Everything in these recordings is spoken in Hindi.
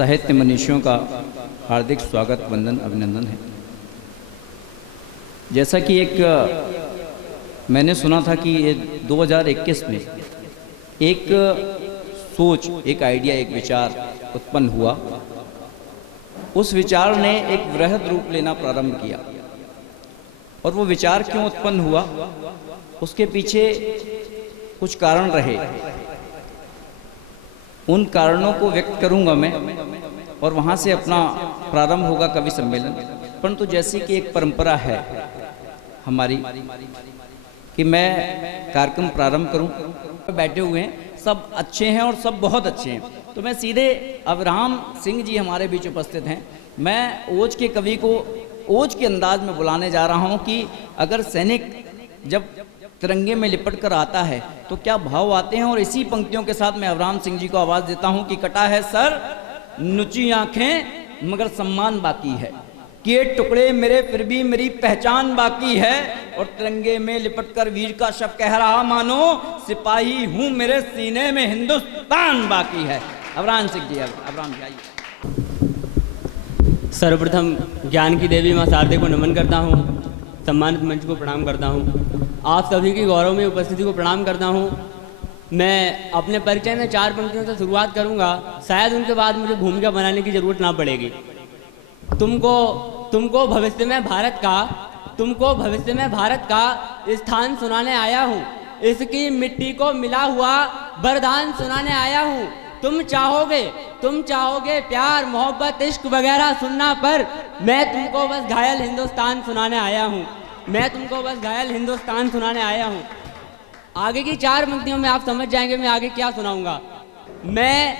साहित्य मनीषियों का हार्दिक स्वागत, वंदन, अभिनंदन है। जैसा कि मैंने सुना था कि ये 2021 में एक सोच, एक आइडिया, एक विचार उत्पन्न हुआ। उस विचार ने एक वृहद रूप लेना प्रारंभ किया। और वो विचार क्यों उत्पन्न हुआ, उसके पीछे कुछ कारण रहे। उन कारणों को व्यक्त करूंगा मैं और वहाँ से अपना प्रारंभ होगा कवि सम्मेलन। परंतु जैसे कि एक परंपरा है हमारी कि मैं कार्यक्रम प्रारंभ करूं, बैठे हुए हैं, सब अच्छे हैं और सब बहुत अच्छे हैं, तो मैं सीधे अब्राहम सिंह जी हमारे बीच उपस्थित हैं। मैं ओज के कवि को ओज के अंदाज में बुलाने जा रहा हूं कि अगर सैनिक जब तिरंगे में लिपट कर आता है तो क्या भाव आते हैं। और इसी पंक्तियों के साथ मैं अब्राहम सिंह जी को आवाज़ देता हूं कि कटा है सर, नुची आंखें, मगर सम्मान बाकी है, किए टुकड़े मेरे फिर भी मेरी पहचान बाकी है, और तिरंगे में लिपट कर वीर का शव कह रहा मानो सिपाही हूं मेरे सीने में हिंदुस्तान बाकी है। अब्राहम सिंह जी, अब्राहम जी आइए। सर्वप्रथम ज्ञान की देवी माँ शारदे को नमन करता हूँ, सम्मानित मंच को प्रणाम करता हूँ, आप सभी की गौरव में उपस्थिति को प्रणाम करता हूँ। मैं अपने परिचय में 4 पंक्तियों से शुरुआत करूँगा, शायद उनके बाद मुझे भूमिका बनाने की ज़रूरत ना पड़ेगी। तुमको भविष्य में भारत का स्थान सुनाने आया हूँ, इसकी मिट्टी को मिला हुआ वरदान सुनाने आया हूँ। तुम चाहोगे प्यार, मोहब्बत, इश्क वगैरह सुनना, पर मैं तुमको बस घायल हिंदुस्तान सुनाने आया हूँ। आगे की 4 पंक्तियों में आप समझ जाएंगे मैं आगे क्या सुनाऊंगा। मैं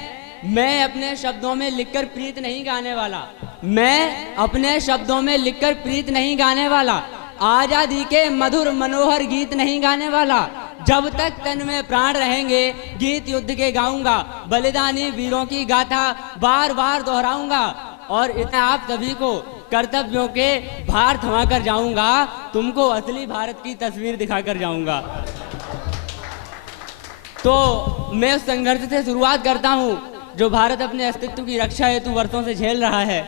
अपने शब्दों में लिखकर प्रीत नहीं गाने वाला, आज़ादी के मधुर मनोहर गीत नहीं गाने वाला। जब तक तन में प्राण रहेंगे गीत युद्ध के गाऊंगा, बलिदानी वीरों की गाथा बार बार दोहराऊंगा, और इतना आप सभी को कर्तव्यों के भार थमा कर जाऊंगा, तुमको असली भारत की तस्वीर दिखाकर जाऊंगा। तो मैं उस संघर्ष से शुरुआत करता हूं जो भारत अपने अस्तित्व की रक्षा हेतु वर्षों से झेल रहा है।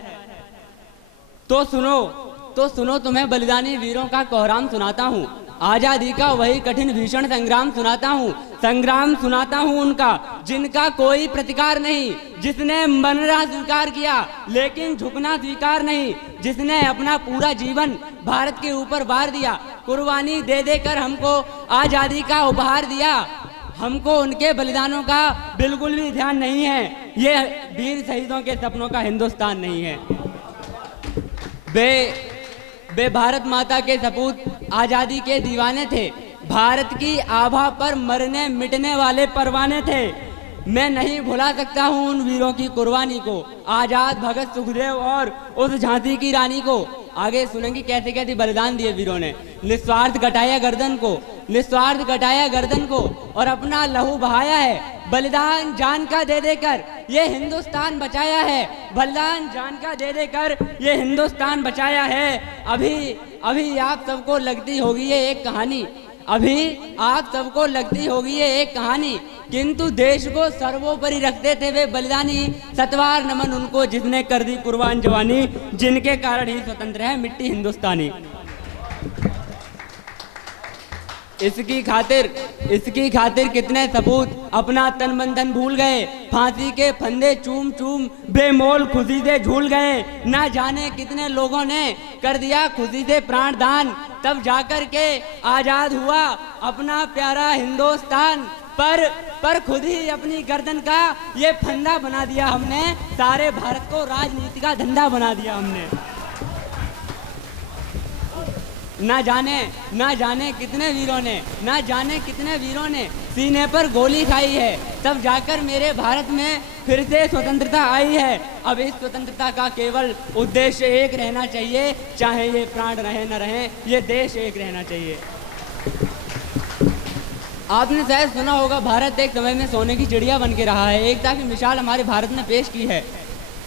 तो सुनो तुम्हें बलिदानी वीरों का कोहराम सुनाता हूँ, आज़ादी का वही कठिन भीषण संग्राम सुनाता हूँ उनका जिनका कोई प्रतिकार नहीं, जिसने मरना स्वीकार किया लेकिन झुकना स्वीकार नहीं, जिसने अपना पूरा जीवन भारत के ऊपर वार दिया, कुर्बानी दे देकर हमको आज़ादी का उपहार दिया। हमको उनके बलिदानों का बिल्कुल भी ध्यान नहीं है, ये वीर शहीदों के सपनों का हिंदुस्तान नहीं है। वे भारत माता के सपूत आज़ादी के दीवाने थे, भारत की आभा पर मरने मिटने वाले परवाने थे। मैं नहीं भुला सकता हूँ उन वीरों की कुर्बानी को, आज़ाद भगत, सुखदेव और उस झांसी की रानी को। आगे सुनेंगे कैसे कैसे बलिदान दिए वीरों ने। निस्वार्थ कटाया गर्दन को और अपना लहू बहाया है, बलिदान जान का दे देकर ये हिंदुस्तान बचाया है, बलिदान जान का दे देकर ये हिंदुस्तान बचाया है। अभी आप सबको लगती होगी ये एक कहानी, किंतु देश को सर्वोपरि रखते थे वे बलिदानी। सतवार नमन उनको जिसने कर दी कुर्बान जवानी, जिनके कारण ही स्वतंत्र है मिट्टी हिंदुस्तानी। इसकी खातिर कितने सपूत अपना तन मन धन भूल गए, फांसी के फंदे चूम चूम बेमोल खुशी से झूल गए। ना जाने कितने लोगों ने कर दिया खुशी से प्राण दान, तब जाकर के आजाद हुआ अपना प्यारा हिंदुस्तान। पर खुद ही अपनी गर्दन का ये फंदा बना दिया हमने, सारे भारत को राजनीति का धंधा बना दिया हमने। ना जाने कितने वीरों ने सीने पर गोली खाई है, तब जाकर मेरे भारत में फिर से स्वतंत्रता आई है। अब इस स्वतंत्रता का केवल उद्देश्य एक रहना चाहिए, चाहे ये प्राण रहे न रहे, ये देश एक रहना चाहिए। आपने शायद सुना होगा भारत एक समय में सोने की चिड़िया बन के रहा है, एकता की मिसाल हमारे भारत ने पेश की है।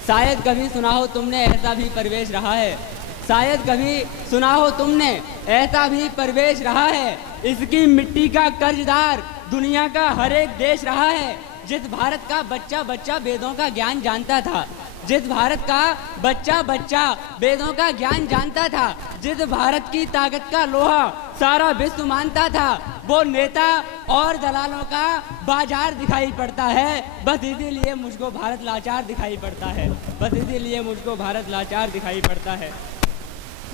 शायद कभी सुना हो तुमने ऐसा भी परिवेश रहा है, इसकी मिट्टी का कर्जदार दुनिया का हर एक देश रहा है। जिस भारत का बच्चा बच्चा वेदों का ज्ञान जानता था, जिस भारत का बच्चा बच्चा वेदों का ज्ञान जानता था, जिस भारत की ताकत का लोहा सारा विश्व मानता था, वो नेता और दलालों का बाजार दिखाई पड़ता है। बस इसीलिए मुझको भारत लाचार दिखाई पड़ता है, बस इसीलिए मुझको भारत लाचार दिखाई पड़ता है।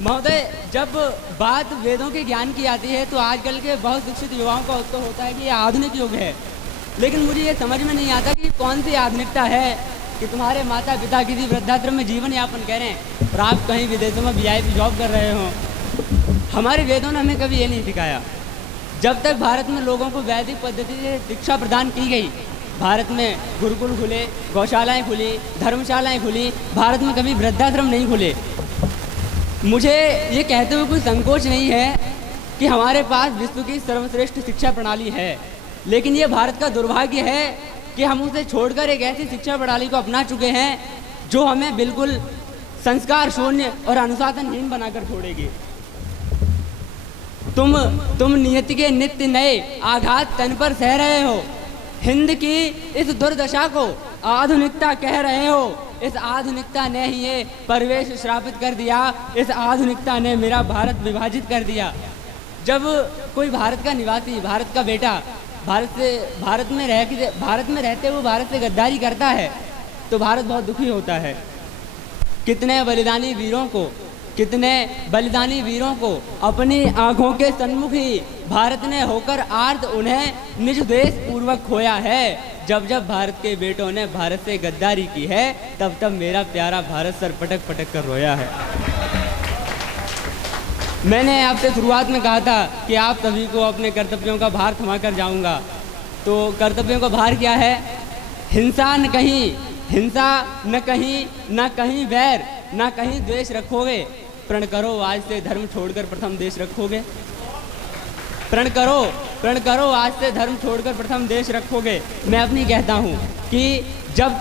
महोदय, जब बात वेदों के ज्ञान की आती है तो आजकल के बहुत शिक्षित युवाओं का उत्तर होता है कि ये आधुनिक युग है, लेकिन मुझे ये समझ में नहीं आता कि कौन सी आधुनिकता है कि तुम्हारे माता पिता किसी वृद्धाश्रम में जीवन यापन कर रहे हैं और आप कहीं विदेशों में VIP जॉब कर रहे हो। हमारे वेदों ने हमें कभी ये नहीं सिखाया। जब तक भारत में लोगों को वैदिक पद्धति से शिक्षा प्रदान की गई, भारत में गुरुकुल खुले, गौशालाएं खुली, धर्मशालाएं खुली, भारत में कभी वृद्धाश्रम नहीं खुले। मुझे ये कहते हुए कोई संकोच नहीं है कि हमारे पास विश्व की सर्वश्रेष्ठ शिक्षा प्रणाली है, लेकिन ये भारत का दुर्भाग्य है कि हम उसे छोड़कर एक ऐसी शिक्षा प्रणाली को अपना चुके हैं जो हमें बिल्कुल संस्कार शून्य और अनुशासनहीन बनाकर छोड़ेगी। तुम नियति के नित्य नए आघात तन पर सह रहे हो। हिंद की इस दुर्दशा को आधुनिकता कह रहे हो। इस आधुनिकता ने ही ये परिवेश श्रापित कर दिया, इस आधुनिकता ने मेरा भारत विभाजित कर दिया। जब कोई भारत का निवासी, भारत का बेटा भारत में रहते हुए भारत से गद्दारी करता है तो भारत बहुत दुखी होता है। कितने बलिदानी वीरों को अपनी आंखों के सन्मुख ही भारत ने होकर आर्त उन्हें निज देश पूर्वक खोया है। जब जब भारत के बेटों ने भारत से गद्दारी की है, तब तब मेरा प्यारा भारत सर पटक पटक कर रोया है। मैंने आपसे शुरुआत में कहा था कि आप सभी को अपने कर्तव्यों का भार थमा कर जाऊंगा। तो कर्तव्यों का भार क्या है? हिंसा न कहीं वैर, न कहीं द्वेष रखोगे। प्रण करो आज से धर्म छोड़कर प्रथम देश रखोगे। प्रण करो आज से धर्म छोड़कर प्रथम देश रखोगे। मैं अपनी कहता हूँ कि जब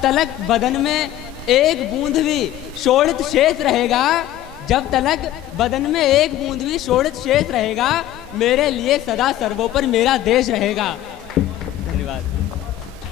तलक बदन में एक बूंद भी शोणित शेष रहेगा, जब तलक बदन में एक बूंद भी शोणित शेष रहेगा, मेरे लिए सदा सर्वोपरि मेरा देश रहेगा।